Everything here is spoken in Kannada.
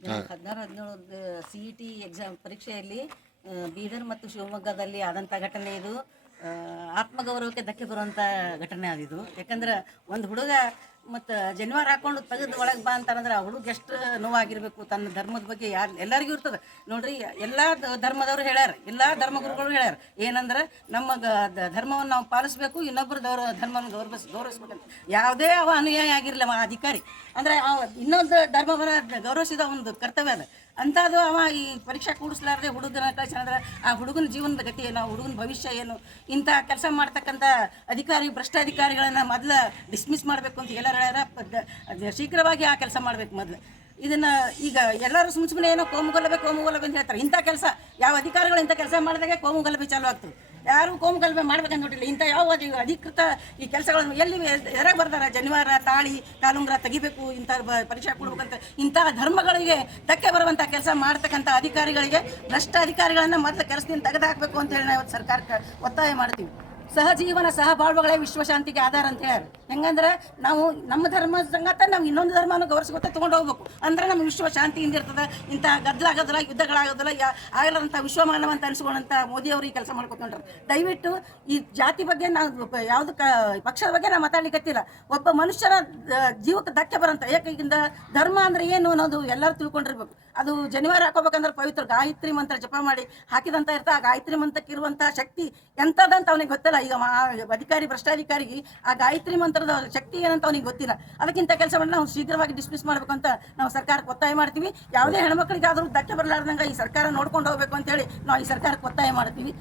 ಹದಿನಾರು, ಹದಿನೇಳು ಸಿ ಇ ಟಿ ಎಕ್ಸಾಮ್ ಪರೀಕ್ಷೆಯಲ್ಲಿ ಬೀದರ್ ಮತ್ತು ಶಿವಮೊಗ್ಗದಲ್ಲಿ ಆದಂಥ ಘಟನೆ ಇದು. ಆತ್ಮಗೌರವಕ್ಕೆ ಧಕ್ಕೆ ಬರುವಂಥ ಘಟನೆ ಅದಿದು ಯಾಕಂದ್ರೆ ಒಂದು ಹುಡುಗ ಮತ್ತು ಜನಿವಾರ ಹಾಕೊಂಡು ತೆಗೆದು ಒಳಗೆ ಬಾ ಅಂತಾರಂದ್ರೆ ಆ ಹುಡುಗ ಎಷ್ಟು ನೋವಾಗಿರ್ಬೇಕು. ತನ್ನ ಧರ್ಮದ ಬಗ್ಗೆ ಯಾರು, ಎಲ್ಲರಿಗೂ ಇರ್ತದೆ. ನೋಡ್ರಿ, ಎಲ್ಲ ಧರ್ಮದವರು ಹೇಳ್ಯಾರ. ಎಲ್ಲ ಧರ್ಮಗುರುಗಳು ಹೇಳ್ಯಾರ. ಏನಂದ್ರೆ ನಮ್ಮ ಧರ್ಮವನ್ನು ನಾವು ಪಾಲಿಸ್ಬೇಕು ಇನ್ನೊಬ್ಬರ ದೌರ, ಧರ್ಮವನ್ನು ಗೌರವಿಸ್, ಗೌರವಿಸ್ಬೇಕಂತ. ಯಾವುದೇ ಅವ ಅನುಯಾಯ ಆಗಿರಲಿಲ್ಲ ಅವ ಅಧಿಕಾರಿ. ಅಂದರೆ ಅವ ಇನ್ನೊಂದು ಧರ್ಮವನ್ನು ಗೌರವಿಸಿದ ಒಂದು ಕರ್ತವ್ಯ ಅದ. ಅಂಥದ್ದು ಅವ ಈ ಪರೀಕ್ಷೆ ಕೂಡಿಸ್ಲಾರ್ದೆ ಹುಡುಗನ ಕಳ್ಸಂದ್ರೆ ಆ ಹುಡುಗನ ಜೀವನದ ಗತಿ ಏನು ಹುಡುಗನ ಭವಿಷ್ಯ ಏನು, ಇಂಥ ಕೆಲಸ ಮಾಡ್ತಕ್ಕಂಥ ಅಧಿಕಾರಿ ಭ್ರಷ್ಟ ಅಧಿಕಾರಿಗಳನ್ನ ಮೊದಲ ಡಿಸ್ಮಿಸ್ ಮಾಡಬೇಕು ಅಂತ ಎಲ್ಲರೂ ಹೇಳ್ಯಾರ ಪ- ಅದ್ ಶೀಘ್ರವಾಗಿ ಆ ಕೆಲಸ ಮಾಡ್ಬೇಕು ಮೊದಲು. ಇದನ್ನ ಈಗ ಎಲ್ಲರೂ ಸುಮ್ಮ ಸುಮ್ಮನೆ ಏನೋ ಕೋಮುಗಲಭೆ ಕೋಮುಗಲಭೆ ಅಂತ ಹೇಳ್ತಾರೆ. ಇಂಥ ಕೆಲಸ ಯಾವ ಅಧಿಕಾರಿಗಳು ಇಂಥ ಕೆಲಸ ಮಾಡಿದಾಗ ಕೋಮುಗಲಭೆ ಚಾಲು ಆಗ್ತದೆ. ಯಾರು ಕೋಮು ಗಲಭೆ ಮಾಡ್ಬೇಕಂತ ನೋಡಿಲ್ಲ ಇಂಥ ಯಾವ ಅಧಿಕೃತ ಈ ಕೆಲಸಗಳನ್ನು ಎಲ್ಲಿ ಎರಾಗ ಬರ್ತಾರೆ ಜನಿವಾರ, ತಾಳಿ, ಕಾಲುಂಗ್ರ ತೆಗಿಬೇಕು, ಇಂಥ ಪರೀಕ್ಷೆ ಕೊಡ್ಬೇಕಂತ ಇಂಥ ಧರ್ಮಗಳಿಗೆ ಧಕ್ಕೆ ಬರುವಂಥ ಕೆಲಸ ಮಾಡ್ತಕ್ಕಂಥ ಅಧಿಕಾರಿಗಳಿಗೆ ಭ್ರಷ್ಟ ಅಧಿಕಾರಿಗಳನ್ನ ಮೊದಲು ಕೆಲಸದಿಂದ ತೆಗೆದುಹಾಕಬೇಕು ಅಂತ ಹೇಳಿ ನಾವು ಸರ್ಕಾರಕ್ಕೆ ಒತ್ತಾಯ ಮಾಡ್ತೀವಿ. ಸಹಜೀವನ, ಸಹಬಾಳ್ವೆಗಳೇ ವಿಶ್ವಶಾಂತಿಗೆ ಆಧಾರ ಅಂತ ಹೇಳಿ ಹೆಂಗಂದ್ರೆ ನಾವು ನಮ್ಮ ಧರ್ಮ ಸಂಗತ ನಾವು ಇನ್ನೊಂದು ಧರ್ಮನ ಗೌರವಿಸ್ಕೊತ ತೊಗೊಂಡು ಹೋಗ್ಬೇಕು ಅಂದ್ರೆ ನಮ್ಮ ವಿಶ್ವ ಶಾಂತಿಯಿಂದ ಇರ್ತದೆ. ಇಂಥ ಗದ್ದಲಾಗೋದಿಲ್ಲ ಯುದ್ಧಗಳಾಗೋದಿಲ್ಲ ಯಾ ಆಗಲಾರಂಥ ವಿಶ್ವಮಾನವ ಅಂತ ಅನ್ಸ್ಕೊಂಡಂಥ ಮೋದಿ ಅವರು ಈ ಕೆಲಸ ಮಾಡ್ಕೊತೊಂಡ್ರು ದಯವಿಟ್ಟು ಈ ಜಾತಿ ಬಗ್ಗೆ ನಾವು ಯಾವುದು ಪಕ್ಷದ ಬಗ್ಗೆ ನಾವು ಮಾತಾಡ್ಲಿಕ್ಕತ್ತಿಲ್ಲ ಒಬ್ಬ ಮನುಷ್ಯನ ಜೀವಕ್ಕೆ ಧಕ್ಕೆ ಬರಂತ ಯಾಕೆಗಿಂದ ಧರ್ಮ ಅಂದ್ರೆ ಏನು ಅನ್ನೋದು ಎಲ್ಲರೂ ತಿಳ್ಕೊಂಡಿರ್ಬೇಕು. ಅದು ಜನಿವಾರ ಹಾಕೋಬೇಕಂದ್ರೆ ಪವಿತ್ರ ಗಾಯತ್ರಿ ಮಂತ್ರ ಜಪ ಮಾಡಿ ಹಾಕಿದಂತ ಇರ್ತಾ, ಆ ಗಾಯತ್ರಿ ಮಂತ್ರಕ್ಕೆ ಇರುವಂತ ಶಕ್ತಿ ಎಂಥದಂತ ಅವನಿಗೆ ಗೊತ್ತಿಲ್ಲ. ಈಗ ಮಾ- ಅಧಿಕಾರಿ, ಭ್ರಷ್ಟಾಧಿಕಾರಿಗೆ ಆ ಗಾಯತ್ರಿ ಮಂತ್ರದ ಶಕ್ತಿ ಏನಂತ ಅವನಿಗೆ ಗೊತ್ತಿಲ್ಲ. ಅದಕ್ಕಿಂತ ಕೆಲಸವನ್ನ ನಾವು ಶೀಘ್ರವಾಗಿ ಡಿಸ್ಮಿಸ್ ಮಾಡ್ಬೇಕು ಅಂತ ನಾವು ಸರ್ಕಾರಕ್ಕೆ ಒತ್ತಾಯ ಮಾಡ್ತೀವಿ. ಯಾವುದೇ ಹೆಣ್ಮಕ್ಳಿಗಾದರೂ ದಕ್ಕೆ ಬರಲಾರ್ದಂಗೆ ಈ ಸರ್ಕಾರ ನೋಡ್ಕೊಂಡು ಹೋಗ್ಬೇಕು ಅಂತೇಳಿ ನಾವು ಈ ಸರ್ಕಾರಕ್ಕೆ ಒತ್ತಾಯ ಮಾಡ್ತೀವಿ.